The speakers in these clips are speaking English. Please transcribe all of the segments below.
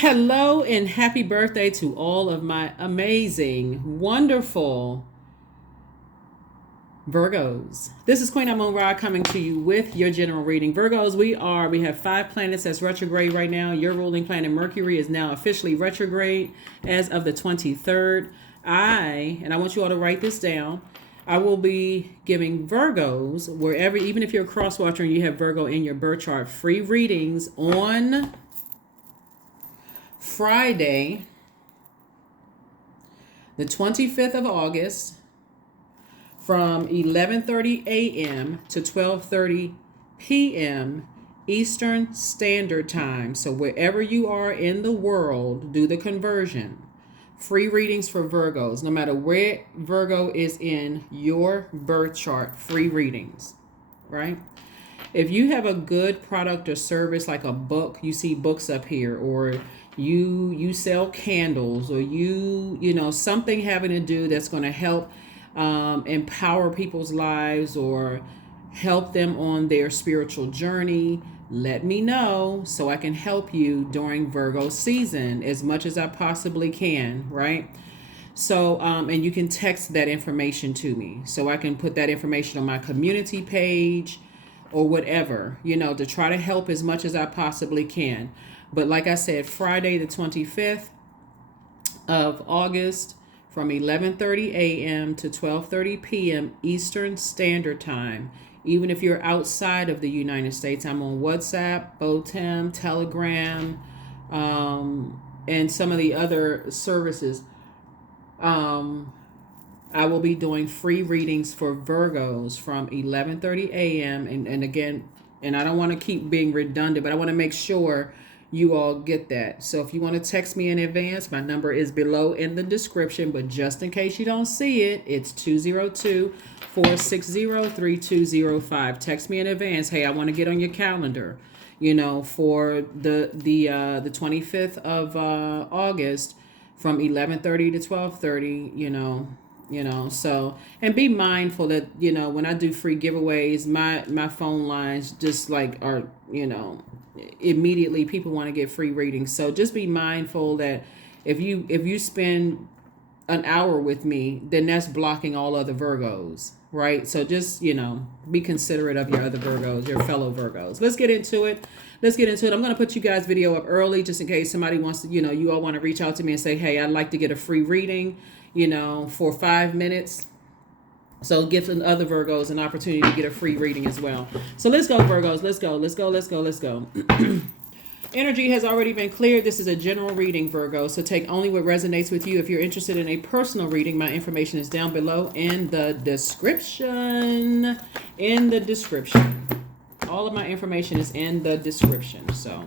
Hello and happy birthday to all of my amazing, wonderful Virgos. This is Queen Amun Ra coming to you with your general reading. Virgos, we have 5 planets that's retrograde right now. Your ruling planet Mercury is now officially retrograde as of the 23rd. And I want you all to write this down. I will be giving Virgos, wherever, even if you're a cross watcher and you have Virgo in your birth chart, free readings on Friday, the 25th of August, from 11:30 a.m. to 12:30 p.m. Eastern Standard Time. So wherever you are in the world, do the conversion. Free readings for Virgos, no matter where Virgo is in your birth chart, free readings, right? If you have a good product or service like a book, you see books up here, or you sell candles, or you know something having to do that's going to help empower people's lives or help them on their spiritual journey, let me know so I can help you during Virgo season as much as I possibly can, right? So, and you can text that information to me so I can put that information on my community page or whatever, to try to help as much as I possibly can. But like I said, Friday the 25th of August from 11:30 a.m. to 12:30 p.m. Eastern Standard Time. Even if you're outside of the United States, I'm on WhatsApp, Botem, Telegram, and some of the other services. I will be doing free readings for Virgos from 11:30 a.m. And again, and I don't want to keep being redundant, but I want to make sure you all get that. So if you want to text me in advance, my number is below in the description, but just in case you don't see it, it's 202-460-3205. Text me in advance. Hey, I want to get on your calendar, for the 25th of August from 11:30 to 12:30, so, and be mindful that, when I do free giveaways, my phone lines just like are, immediately people want to get free readings. So just be mindful that if you spend an hour with me, then that's blocking all other Virgos, right? So just, be considerate of your other Virgos, your fellow Virgos. Let's get into it. I'm going to put you guys' video up early just in case somebody wants to, you all want to reach out to me and say, hey, I'd like to get a free reading, for 5 minutes. So give the other Virgos an opportunity to get a free reading as well. So let's go, Virgos. Let's go. Energy has already been cleared. This is a general reading, Virgo. So take only what resonates with you. If you're interested in a personal reading, my information is down below in the description. All of my information is in the description. So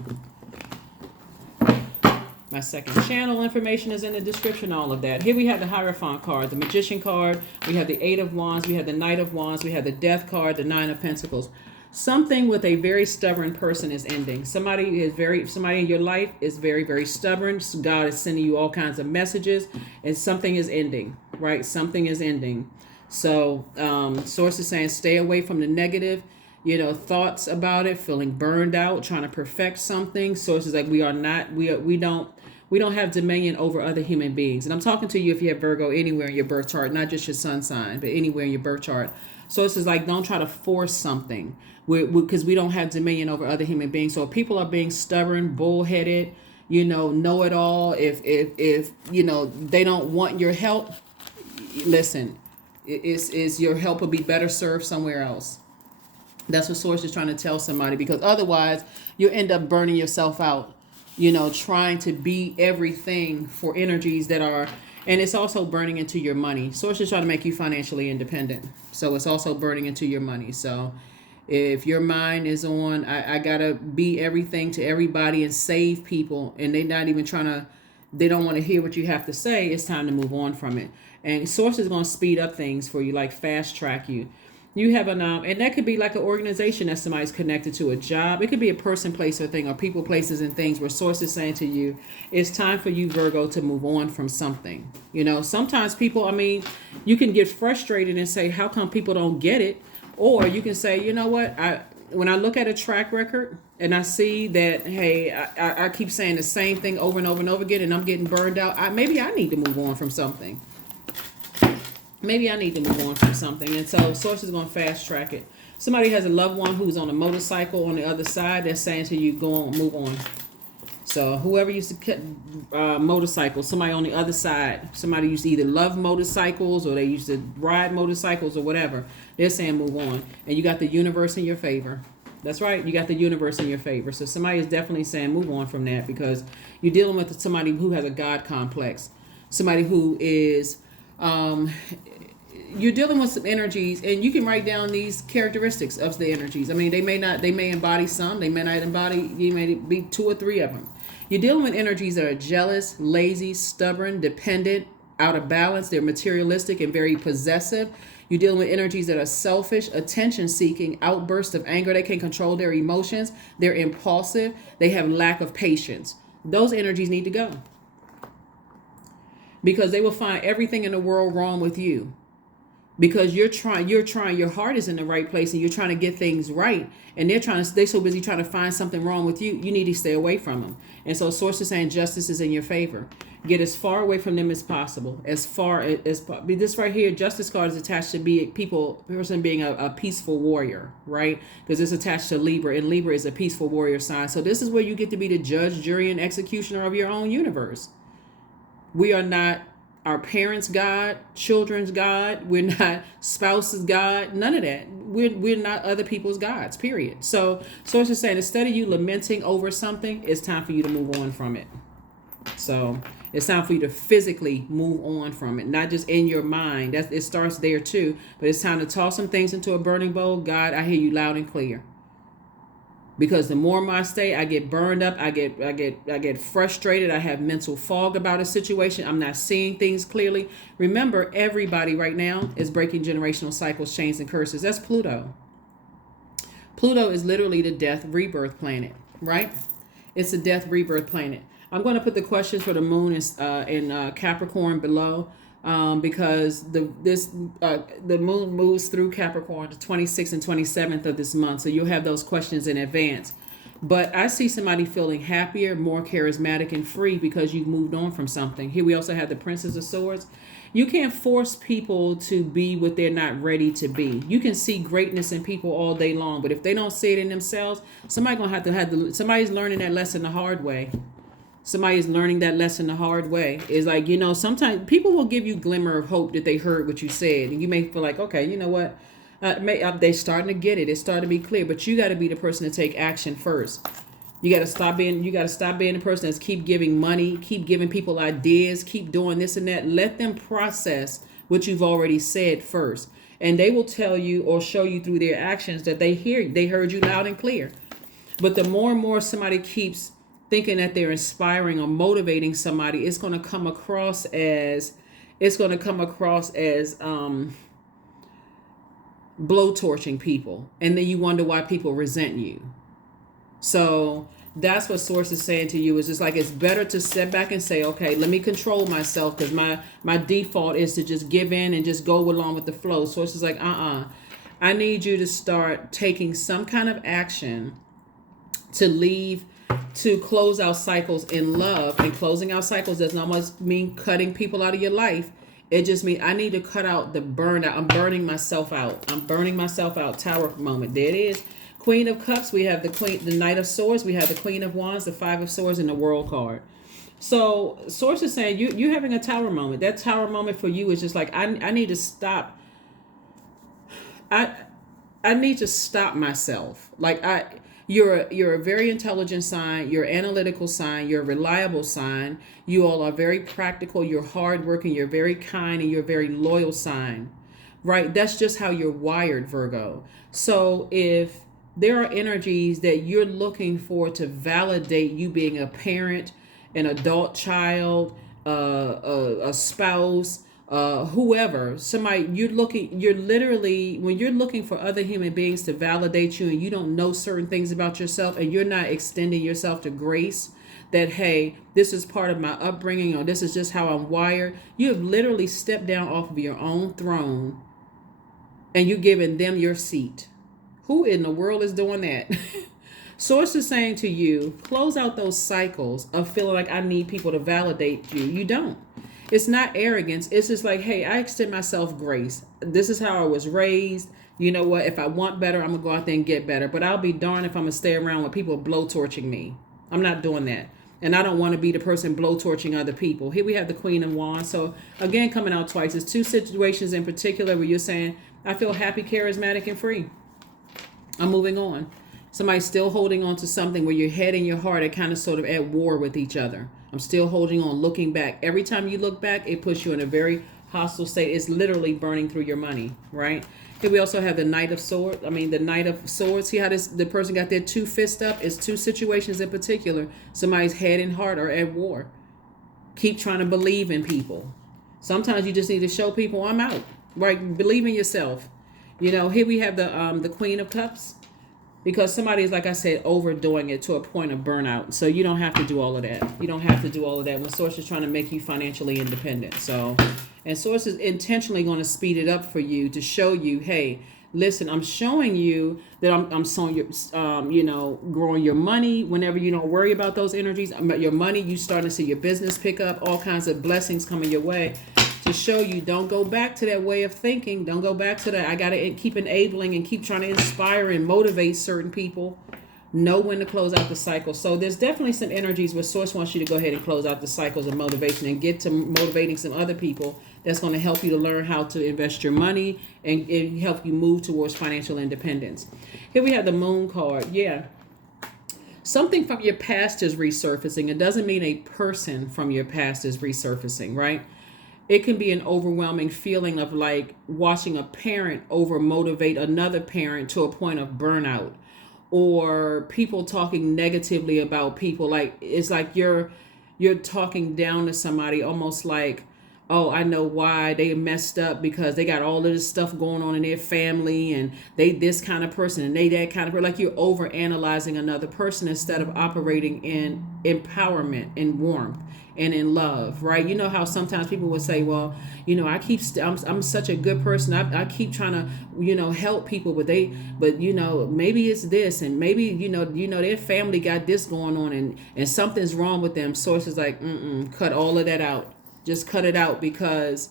my second channel information is in the description, all of that. Here we have the Hierophant card, the Magician card. We have the Eight of Wands. We have the Knight of Wands. We have the Death card, the Nine of Pentacles. Something with a very stubborn person is ending. Somebody in your life is very, very stubborn. God is sending you all kinds of messages, and something is ending, right? Something is ending. So source is saying stay away from the negative, thoughts about it, feeling burned out, trying to perfect something. Sources like we don't have dominion over other human beings. And I'm talking to you if you have Virgo anywhere in your birth chart, not just your sun sign, but anywhere in your birth chart. So it's just like, don't try to force something because we don't have dominion over other human beings. So if people are being stubborn, bullheaded, know it all, if they don't want your help, listen, is your help will be better served somewhere else. That's what Source is trying to tell somebody, because otherwise you end up burning yourself out, trying to be everything for energies that are, and it's also burning into your money. Source is trying to make you financially independent. So it's also burning into your money. So if your mind is on, I gotta be everything to everybody and save people, and they don't want to hear what you have to say, it's time to move on from it. And Source is going to speed up things for you, like fast track you. You have and that could be like an organization that somebody's connected to, a job. It could be a person, place, or thing, or people, places, and things where Source is saying to you, it's time for you, Virgo, to move on from something. Sometimes people, you can get frustrated and say, how come people don't get it? Or you can say, you know what? When I look at a track record and I see that, hey, I keep saying the same thing over and over and over again, and I'm getting burned out. Maybe I need to move on from something. Maybe I need to move on from something. And so Source is going to fast track it. Somebody has a loved one who's on a motorcycle on the other side. They're saying to you, go on, move on. So whoever used to motorcycles, somebody on the other side, somebody used to either love motorcycles or they used to ride motorcycles or whatever. They're saying move on. And you got the universe in your favor. That's right. You got the universe in your favor. So somebody is definitely saying move on from that, because you're dealing with somebody who has a God complex. Somebody who is... you're dealing with some energies, and you can write down these characteristics of the energies. I mean, they may embody some, they may not embody, you may be 2 or 3 of them. You're dealing with energies that are jealous, lazy, stubborn, dependent, out of balance. They're materialistic and very possessive. You're dealing with energies that are selfish, attention seeking, outbursts of anger. They can't control their emotions. They're impulsive. They have lack of patience. Those energies need to go, because they will find everything in the world wrong with you, because you're trying, your heart is in the right place and you're trying to get things right, and they're so busy trying to find something wrong with you. You need to stay away from them. And so Source is saying justice is in your favor. Get as far away from them as possible. As far as this right here, Justice card is attached to person being a peaceful warrior, right? Because it's attached to Libra, and Libra is a peaceful warrior sign. So this is where you get to be the judge, jury, and executioner of your own universe. We are not our parents' God, children's God. We're not spouse's God. None of that. We're not other people's gods, period. So Source is saying, instead of you lamenting over something, it's time for you to move on from it. So it's time for you to physically move on from it, not just in your mind. It starts there too. But it's time to toss some things into a burning bowl. God, I hear you loud and clear. Because the more I stay, I get burned up. I get frustrated. I have mental fog about a situation. I'm not seeing things clearly. Remember, everybody right now is breaking generational cycles, chains, and curses. That's Pluto. Pluto is literally the death rebirth planet, right? It's a death rebirth planet. I'm going to put the questions for the moon in Capricorn below. Because the moon moves through Capricorn the 26th and 27th of this month. So you'll have those questions in advance. But I see somebody feeling happier, more charismatic, and free because you've moved on from something. Here we also have the Princess of Swords. You can't force people to be what they're not ready to be. You can see greatness in people all day long, but if they don't see it in themselves, somebody's learning that lesson the hard way. Somebody is learning that lesson the hard way. It's like, sometimes people will give you glimmer of hope that they heard what you said. And you may feel like, okay, you know what? They're starting to get it. It's starting to be clear. But you got to be the person to take action first. You got to stop being the person that's keep giving money, keep giving people ideas, keep doing this and that. Let them process what you've already said first. And they will tell you or show you through their actions that they heard you loud and clear. But the more and more somebody keeps thinking that they're inspiring or motivating somebody, it's going to come across as blowtorching people, and then you wonder why people resent you. So that's what Source is saying to you. Is just like, it's better to step back and say, okay, let me control myself, because my default is to just give in and just go along with the flow. Source is like, I need you to start taking some kind of action to close out cycles in love. And closing out cycles does not always mean cutting people out of your life. It just means I need to cut out the burnout. I'm burning myself out. Tower moment. There it is. Queen of Cups. We have the Knight of Swords. We have the Queen of Wands, the Five of Swords, and the World card. So Source is saying you're having a tower moment. That tower moment for you is just like, I need to stop. I need to stop myself. Like You're a very intelligent sign. You're an analytical sign. You're a reliable sign. You all are very practical. You're hardworking. You're very kind, and you're a very loyal sign, right? That's just how you're wired, Virgo. So if there are energies that you're looking for to validate you being a parent, an adult child, a spouse, whoever, somebody, when you're looking for other human beings to validate you, and you don't know certain things about yourself, and you're not extending yourself to grace, that, hey, this is part of my upbringing, or this is just how I'm wired. You have literally stepped down off of your own throne, and you're giving them your seat. Who in the world is doing that? Source is saying to you, close out those cycles of feeling like I need people to validate you. You don't. It's not arrogance. It's just like, hey, I extend myself grace. This is how I was raised. You know what? If I want better, I'm going to go out there and get better. But I'll be darned if I'm going to stay around with people blowtorching me. I'm not doing that. And I don't want to be the person blowtorching other people. Here we have the Queen of Wands. So again, coming out twice. There's two situations in particular where you're saying, I feel happy, charismatic, and free. I'm moving on. Somebody's still holding on to something where your head and your heart are kind of sort of at war with each other. I'm still holding on, looking back. Every time you look back, it puts you in a very hostile state. It's literally burning through your money, right? Here we also have the Knight of Swords. The Knight of Swords. See how the person got their two fists up? It's two situations in particular. Somebody's head and heart are at war. Keep trying to believe in people. Sometimes you just need to show people I'm out. Right? Believe in yourself. Here we have the Queen of Cups. Because somebody is, like I said, overdoing it to a point of burnout. So you don't have to do all of that. You don't have to do all of that when Source is trying to make you financially independent. And Source is intentionally going to speed it up for you to show you, hey, listen, I'm showing you that I'm showing you, growing your money. Whenever you don't worry about those energies, about your money, you starting to see your business pick up, all kinds of blessings coming your way. To show you, don't go back to that way of thinking. Don't go back to that. I got to keep enabling and keep trying to inspire and motivate certain people. Know when to close out the cycle. So there's definitely some energies where Source wants you to go ahead and close out the cycles of motivation and get to motivating some other people. That's going to help you to learn how to invest your money and help you move towards financial independence. Here we have the Moon card. Yeah. Something from your past is resurfacing. It doesn't mean a person from your past is resurfacing, right? It can be an overwhelming feeling of like watching a parent over motivate another parent to a point of burnout, or people talking negatively about people. Like it's like you're talking down to somebody, almost like, oh, I know why they messed up, because they got all of this stuff going on in their family and they this kind of person and they that kind of person. Like you're over analyzing another person instead of operating in empowerment and warmth and in love, right? You know how sometimes people would say, well, I'm such a good person. I keep trying to, help people, but maybe it's this, and maybe, their family got this going on and something's wrong with them. Source is like, cut all of that out. Just cut it out, because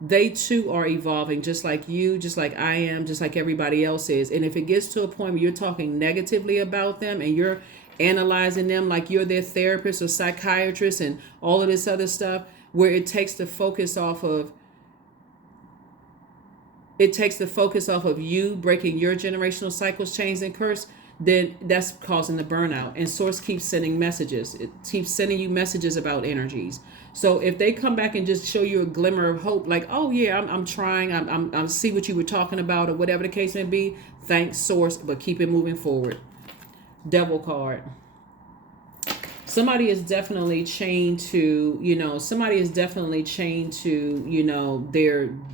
they too are evolving, just like you, just like I am, just like everybody else is. And if it gets to a point where you're talking negatively about them and you're analyzing them like you're their therapist or psychiatrist and all of this other stuff, where it takes the focus off of you breaking your generational cycles, chains, and curse, then that's causing the burnout. And Source keeps sending messages. It keeps sending you messages about energies. So if they come back and just show you a glimmer of hope, like, oh yeah, I'm trying, I'm see what you were talking about, or whatever the case may be, thanks Source, but keep it moving forward. Devil card. Somebody is definitely chained to,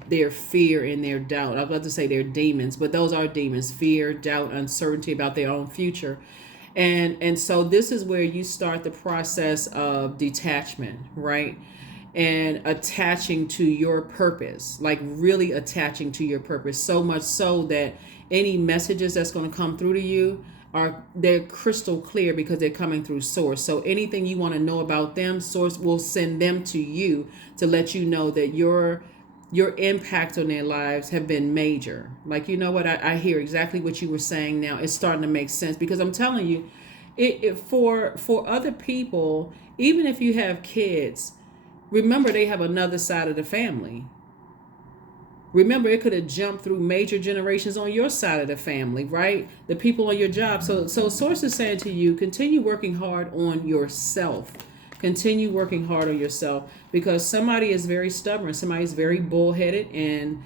their fear and their doubt. I was about to say they're demons, but those are demons: fear, doubt, uncertainty about their own future. And so this is where you start the process of detachment, right? And attaching to your purpose, like really attaching to your purpose, so much so that any messages that's going to come through to you they're crystal clear, because they're coming through Source. So anything you want to know about them, Source will send them to you to let you know that your impact on their lives have been major. Like, you know what, I hear exactly what you were saying now. It's starting to make sense, because I'm telling you, for other people, even if you have kids, remember they have another side of the family. Remember, it could have jumped through major generations on your side of the family, right? The people on your job. So Source is saying to you, continue working hard on yourself. Continue working hard on yourself, because somebody is very stubborn. Somebody's very bullheaded, and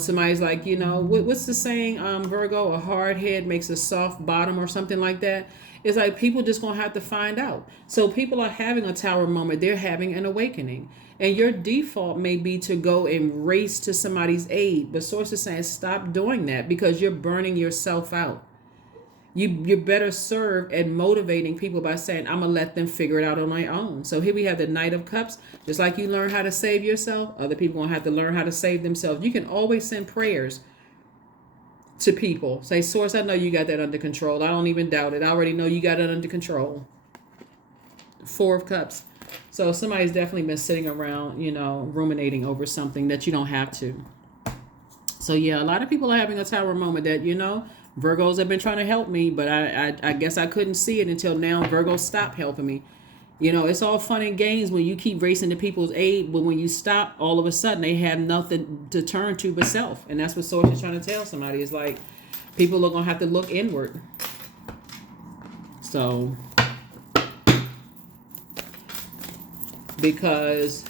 somebody's like, what's the saying, Virgo? A hard head makes a soft bottom, or something like that. It's like people just gonna have to find out. So people are having a tower moment. They're having an awakening. And your default may be to go and race to somebody's aid. But Source is saying, stop doing that, because you're burning yourself out. You're better served at motivating people by saying, I'm going to let them figure it out on their own. So here we have the Knight of Cups. Just like you learn how to save yourself, other people going to have to learn how to save themselves. You can always send prayers to people. Say, Source, I know you got that under control. I don't even doubt it. I already know you got it under control. Four of Cups. So somebody's definitely been sitting around, ruminating over something that you don't have to. So yeah, a lot of people are having a Tower moment that, Virgos have been trying to help me, but I guess I couldn't see it until now. Virgos stopped helping me. It's all fun and games when you keep racing to people's aid, but when you stop, all of a sudden they have nothing to turn to but self. And that's what Source is trying to tell somebody. It's like people are going to have to look inward. So, because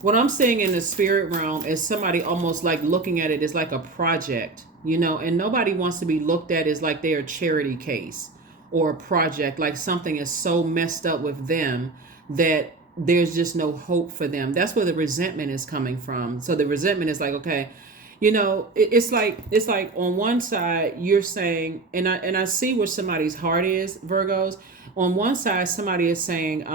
what I'm seeing in the spirit realm is somebody almost like looking at it as like a project, and nobody wants to be looked at as like they're a charity case or a project, like something is so messed up with them that there's just no hope for them. That's where the resentment is coming from. So the resentment is like, okay, it's like on one side you're saying, and I see where somebody's heart is, Virgos. On one side, somebody is saying,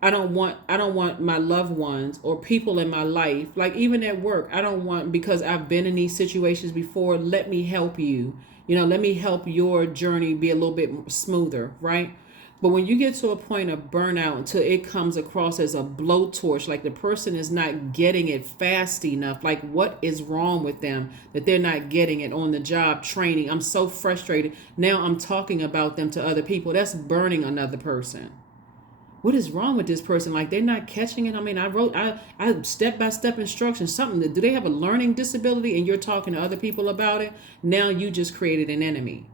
I don't want my loved ones or people in my life, like even at work, I don't want, because I've been in these situations before, let me help you. Let me help your journey be a little bit smoother, right? But when you get to a point of burnout until it comes across as a blowtorch, like the person is not getting it fast enough, like what is wrong with them that they're not getting it on the job training? I'm so frustrated. Now I'm talking about them to other people. That's burning another person. What is wrong with this person? Like they're not catching it. I mean, I step-by-step instructions, something. Do they have a learning disability? And you're talking to other people about it. Now you just created an enemy.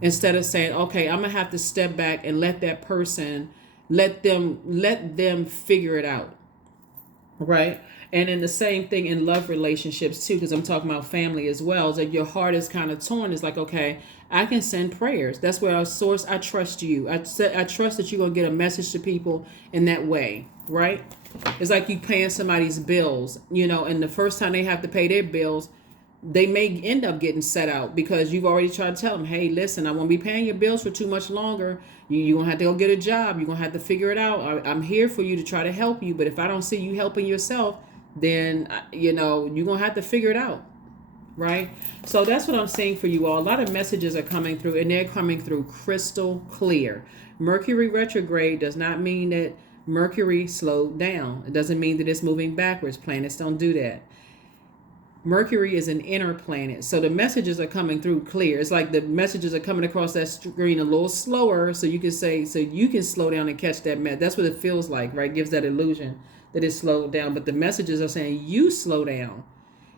Instead of saying, okay, I'm gonna have to step back and let that person, let them figure it out. Right? And then the same thing in love relationships too, because I'm talking about family as well. Is that your heart is kind of torn. It's like, okay, I can send prayers. That's where our Source, I trust you. I trust that you're going to get a message to people in that way, right? It's like you paying somebody's bills, and the first time they have to pay their bills, they may end up getting set out because you've already tried to tell them, hey, listen, I won't be paying your bills for too much longer. You're going to have to go get a job. You're going to have to figure it out. I'm here for you to try to help you. But if I don't see you helping yourself, then, you're going to have to figure it out. Right? So that's what I'm saying for you all. A lot of messages are coming through, and they're coming through crystal clear. Mercury retrograde does not mean that Mercury slowed down. It doesn't mean that it's moving backwards. Planets don't do that. Mercury is an inner planet. So the messages are coming through clear. It's like the messages are coming across that screen a little slower, so you can slow down and catch that message. That's what it feels like, right? It gives that illusion that it's slowed down. But the messages are saying you slow down.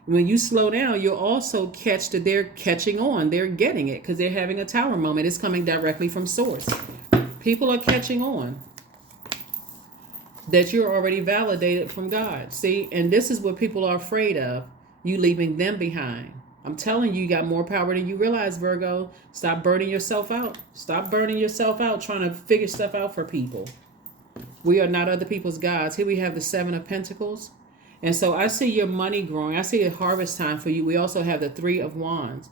When you slow down, you'll also catch that they're catching on. They're getting it because they're having a Tower moment. It's coming directly from Source. People are catching on that you're already validated from God. See, and this is what people are afraid of, you leaving them behind. I'm telling you, you got more power than you realize, Virgo. Stop burning yourself out. Stop burning yourself out trying to figure stuff out for people. We are not other people's gods. Here we have the Seven of Pentacles. And so I see your money growing. I see a harvest time for you. We also have the Three of Wands.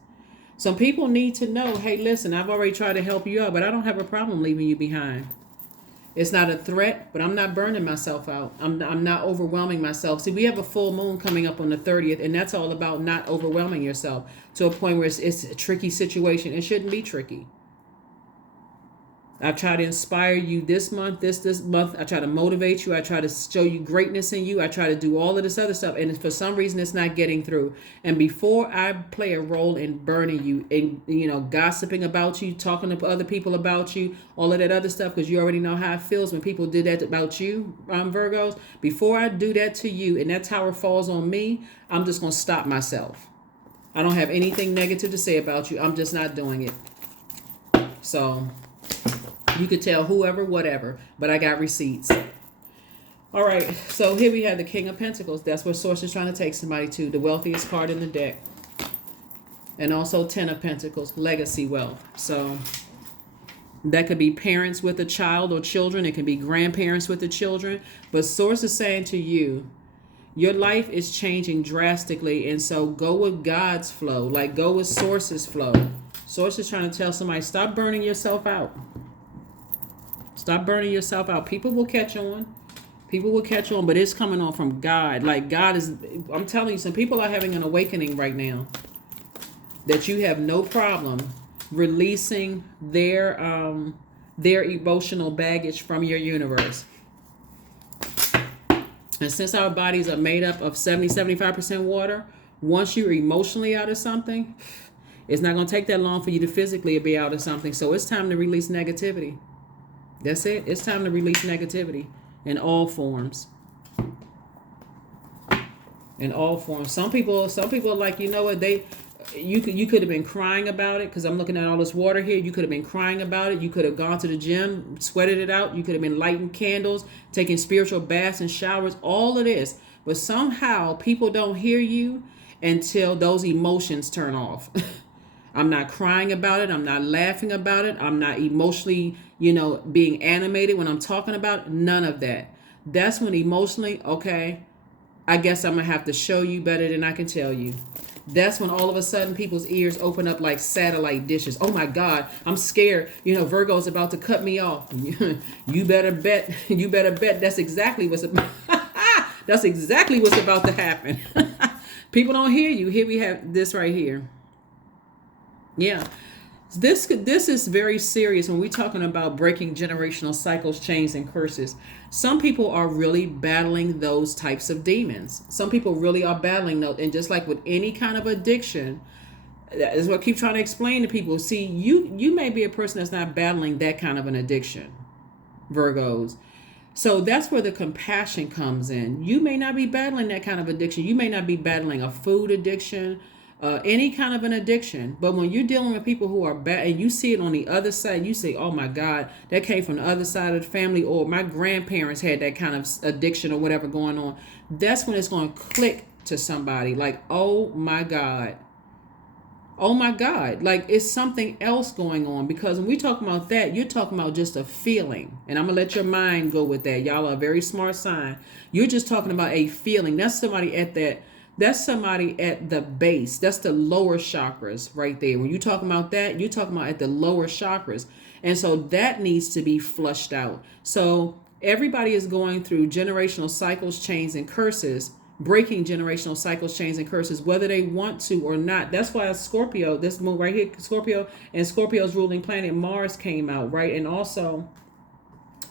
Some people need to know, hey, listen, I've already tried to help you out, but I don't have a problem leaving you behind. It's not a threat, but I'm not burning myself out. I'm not overwhelming myself. See, we have a full moon coming up on the 30th, and that's all about not overwhelming yourself to a point where it's a tricky situation. It shouldn't be tricky. I've tried to inspire you this month, this month. I try to motivate you. I try to show you greatness in you. I try to do all of this other stuff. And for some reason, it's not getting through. And before I play a role in burning you and, gossiping about you, talking to other people about you, all of that other stuff, because you already know how it feels when people did that about you, Virgos. Before I do that to you and that tower falls on me, I'm just going to stop myself. I don't have anything negative to say about you. I'm just not doing it. So you could tell whoever, whatever, but I got receipts. All right, so here we have the King of Pentacles. That's where Source is trying to take somebody to, the wealthiest card in the deck. And also 10 of Pentacles, legacy wealth. So that could be parents with a child or children. It can be grandparents with the children. But Source is saying to you, your life is changing drastically, and so go with God's flow, like go with Source's flow. Source is trying to tell somebody, stop burning yourself out. Stop burning yourself out. People will catch on. People will catch on, but it's coming on from God. Like God is, I'm telling you, some people are having an awakening right now. that you have no problem releasing their emotional baggage from your universe. And since our bodies are made up of 75% water, once you're emotionally out of something, it's not going to take that long for you to physically be out of something. So it's time to release negativity. That's it. It's time to release negativity in all forms. In all forms. Some people are like, you know what, you could have been crying about it, because I'm looking at all this water here. You could have been crying about it. You could have gone to the gym, sweated it out. You could have been lighting candles, taking spiritual baths and showers, all of this. But somehow people don't hear you until those emotions turn off. I'm not crying about it. I'm not laughing about it. I'm not emotionally, being animated when I'm talking about it. None of that. That's when emotionally, okay, I guess I'm going to have to show you better than I can tell you. That's when all of a sudden people's ears open up like satellite dishes. Oh my God, I'm scared. Virgo's about to cut me off. You better bet. You better bet. That's exactly what's about. That's exactly what's about to happen. People don't hear you. Here we have this right here. Yeah. This is very serious when we're talking about breaking generational cycles, chains, and curses. Some people are really battling those types of demons. Some people really are battling those. And just like with any kind of addiction, that is what I keep trying to explain to people. See, you may be a person that's not battling that kind of an addiction, Virgos. So that's where the compassion comes in. You may not be battling that kind of addiction. You may not be battling a food addiction, any kind of an addiction. But when you're dealing with people who are bad and you see it on the other side, you say, oh my God, that came from the other side of the family, or my grandparents had that kind of addiction or whatever going on. That's when it's going to click to somebody like, oh my God. Oh my God, like it's something else going on. Because when we talk about that, you're talking about just a feeling. And I'm going to let your mind go with that. Y'all are a very smart sign. You're just talking about a feeling. That's somebody at the base. That's the lower chakras right there. When you're talking about that, you're talking about at the lower chakras. And so that needs to be flushed out. So everybody is going through generational cycles, chains, and curses, breaking generational cycles, chains, and curses, whether they want to or not. That's why Scorpio, this moon right here, Scorpio, and Scorpio's ruling planet Mars came out, right? And also,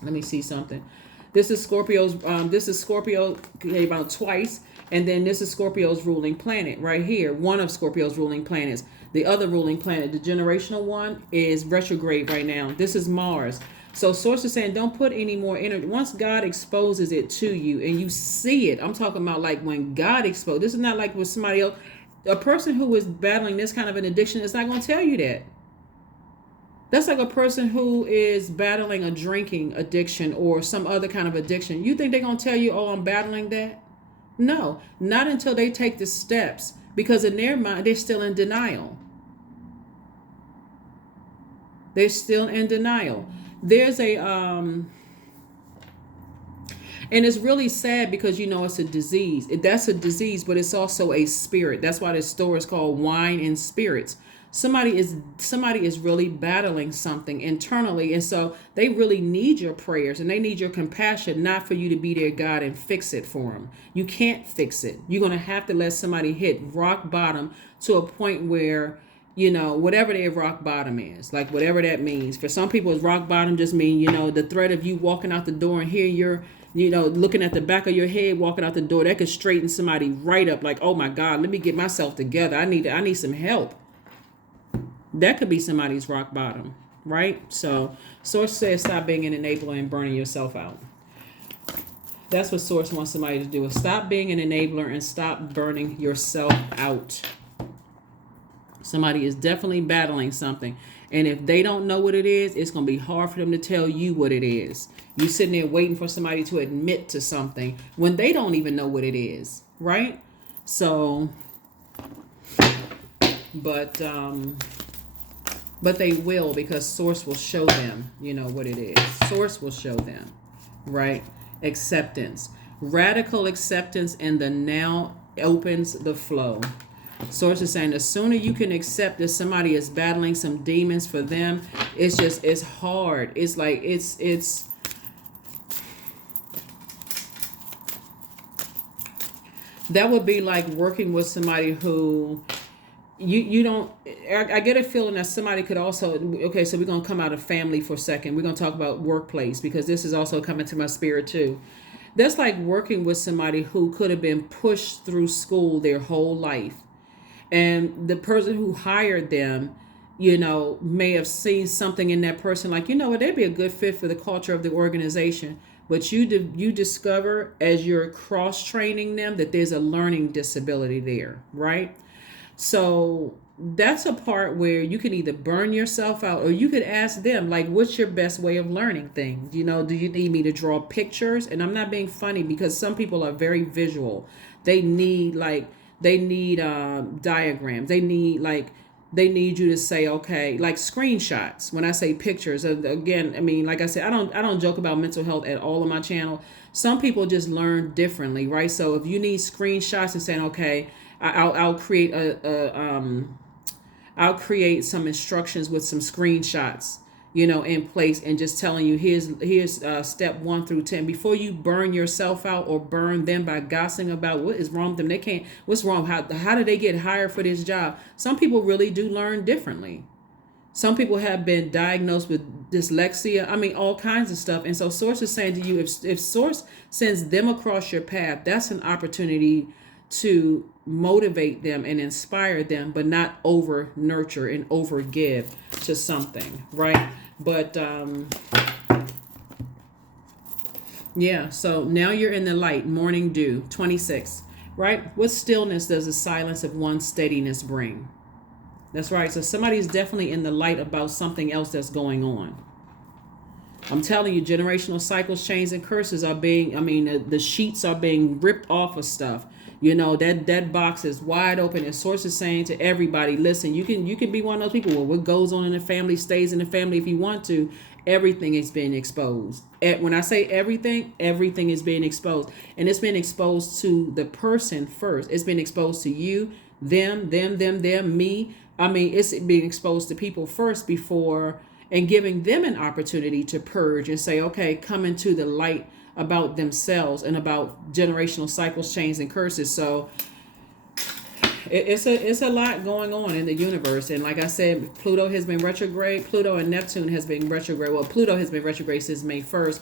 let me see something. This is Scorpio came out twice. And then this is Scorpio's ruling planet right here. One of Scorpio's ruling planets. The other ruling planet, the generational one, is retrograde right now. This is Mars. So source is saying don't put any more energy. Once God exposes it to you and you see it, I'm talking about like when God exposed. This is not like with somebody else. A person who is battling this kind of an addiction is not going to tell you that. That's like a person who is battling a drinking addiction or some other kind of addiction. You think they're going to tell you, oh, I'm battling that? No, not until they take the steps, because in their mind, they're still in denial. They're still in denial. There's and it's really sad because, it's a disease. That's a disease, but it's also a spirit. That's why this store is called Wine and Spirits. Somebody is really battling something internally. And so they really need your prayers and they need your compassion, not for you to be their God and fix it for them. You can't fix it. You're going to have to let somebody hit rock bottom to a point where, whatever their rock bottom is, like whatever that means. For some people, rock bottom just mean, the threat of you walking out the door and here you're, looking at the back of your head, walking out the door, that could straighten somebody right up. Like, oh my God, let me get myself together. I need some help. That could be somebody's rock bottom, right? So Source says stop being an enabler and burning yourself out. That's what Source wants somebody to do, is stop being an enabler and stop burning yourself out. Somebody is definitely battling something. And if they don't know what it is, it's going to be hard for them to tell you what it is. You sitting there waiting for somebody to admit to something when they don't even know what it is, right? So, but they will, because Source will show them, what it is. Source will show them, right? Acceptance. Radical acceptance in the now opens the flow. Source is saying the sooner you can accept that somebody is battling some demons for them, it's hard. It's like, it's that would be like working with somebody who, you don't, I get a feeling that somebody could also, okay, so we're going to come out of family for a second. We're going to talk about workplace, because this is also coming to my spirit too. That's like working with somebody who could have been pushed through school their whole life, and the person who hired them, may have seen something in that person, like, what, they'd be a good fit for the culture of the organization. But you discover as you're cross training them that there's a learning disability there, right? So that's a part where you can either burn yourself out, or you could ask them, like, what's your best way of learning things? Do you need me to draw pictures? And I'm not being funny, because some people are very visual. They need diagrams. They need you to say, okay, like screenshots. When I say pictures, again, I mean, like I said, I don't joke about mental health at all on my channel. Some people just learn differently, right? So if you need screenshots and saying, okay, I'll create I'll create some instructions with some screenshots, in place, and just telling you, here's step 1 through 10, before you burn yourself out or burn them by gossiping about what is wrong with them. They can't. What's wrong? How did they get hired for this job? Some people really do learn differently. Some people have been diagnosed with dyslexia. I mean, all kinds of stuff. And so Source is saying to you, if Source sends them across your path, that's an opportunity to motivate them and inspire them, but not over nurture and over give to something, right? But yeah, so now you're in the light, morning dew, 26, right? What stillness does the silence of one's steadiness bring? That's right. So somebody's definitely in the light about something else that's going on. I'm telling you, generational cycles, chains, and curses are being, the sheets are being ripped off of stuff. That box is wide open, and Source is saying to everybody, listen, you can be one of those people, well, what goes on in the family stays in the family if you want to. Everything is being exposed. When I say everything is being exposed. And it's been exposed to the person first. It's been exposed to you, them, me. It's being exposed to people first before, and giving them an opportunity to purge and say, okay, come into the light about themselves and about generational cycles, chains, and curses. So it's a lot going on in the universe. And like I said, Pluto has been retrograde. Pluto and Neptune has been retrograde. Well, Pluto has been retrograde since May 1st.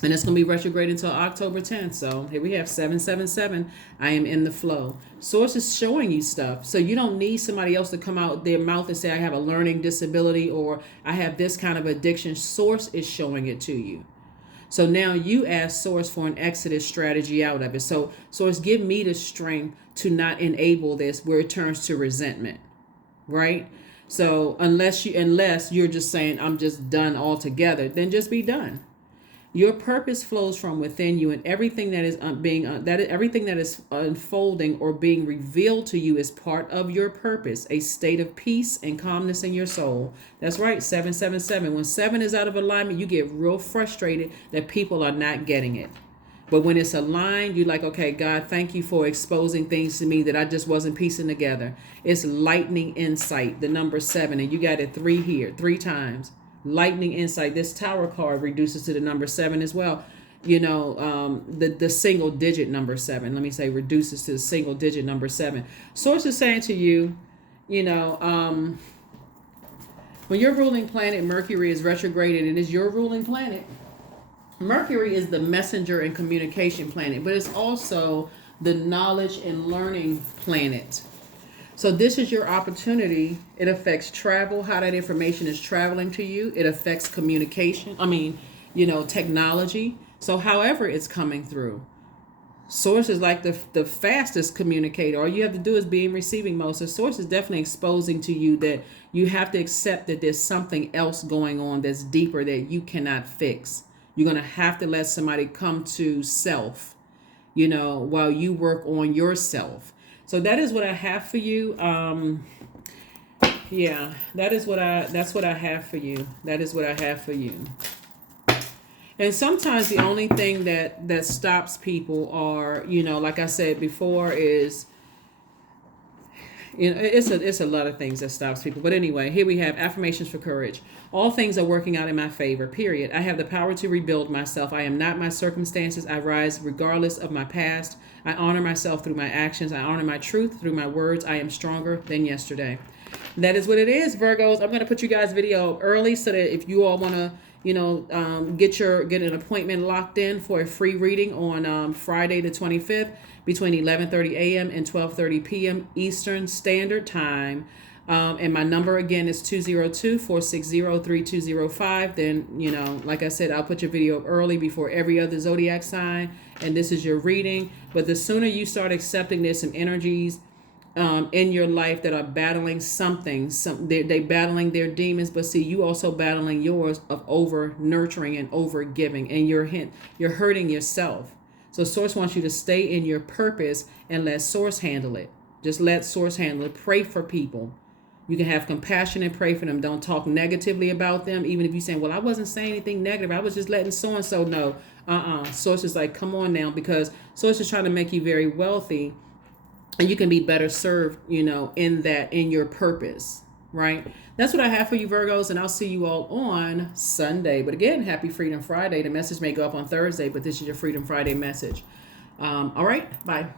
And it's going to be retrograde until October 10th. So here we have 777. I am in the flow. Source is showing you stuff. So you don't need somebody else to come out their mouth and say, I have a learning disability, or I have this kind of addiction. Source is showing it to you. So now you ask Source for an exodus strategy out of it. So Source, give me the strength to not enable this where it turns to resentment, right? So unless you're just saying, I'm just done altogether, then just be done. Your purpose flows from within you, and everything that is everything that is unfolding or being revealed to you is part of your purpose, a state of peace and calmness in your soul. That's right, 777. When 7 is out of alignment, you get real frustrated that people are not getting it. But when it's aligned, you're like, okay, God, thank you for exposing things to me that I just wasn't piecing together. It's lightning insight, the number 7, and you got it 3 here, 3 times. Lightning insight. This Tower card reduces to the number 7 as well. The single digit number 7. Let me say reduces to the single digit number 7. Source is saying to you, when your ruling planet Mercury is retrograded, and is your ruling planet. Mercury is the messenger and communication planet, but it's also the knowledge and learning planet. So this is your opportunity. It affects travel, how that information is traveling to you. It affects communication. Technology. So however it's coming through. Source is like the fastest communicator. All you have to do is be in receiving mode. So Source is definitely exposing to you that you have to accept that there's something else going on that's deeper that you cannot fix. You're going to have to let somebody come to self, while you work on yourself. So that is what I have for you. That's what I have for you. That is what I have for you. And sometimes the only thing that stops people are, like I said before, is, You know, it's a lot of things that stops people. But anyway, here we have affirmations for courage. All things are working out in my favor, period. I have the power to rebuild myself. I am not my circumstances. I rise regardless of my past. I honor myself through my actions. I honor my truth through my words. I am stronger than yesterday. That is what it is, Virgos. I'm going to put you guys video early so that if you all want to, get an appointment locked in for a free reading on Friday the 25th between 11:30 a.m. and 12:30 p.m. Eastern Standard Time. And my number again is 202-460-3205. Then, like I said, I'll put your video up early before every other zodiac sign. And this is your reading. But the sooner you start accepting there's some energies in your life that are battling something, they battling their demons, but see, you also battling yours of over nurturing and over giving, and you're hurting yourself. So Source wants you to stay in your purpose and let Source handle it. Just let Source handle it. Pray for people. You can have compassion and pray for them. Don't talk negatively about them. Even if you're saying, well, I wasn't saying anything negative. I was just letting so-and-so know. Source is like, come on now, because Source is trying to make you very wealthy. And you can be better served, in your purpose, right? That's what I have for you, Virgos, and I'll see you all on Sunday. But again, happy Freedom Friday. The message may go up on Thursday, but this is your Freedom Friday message. All right, bye.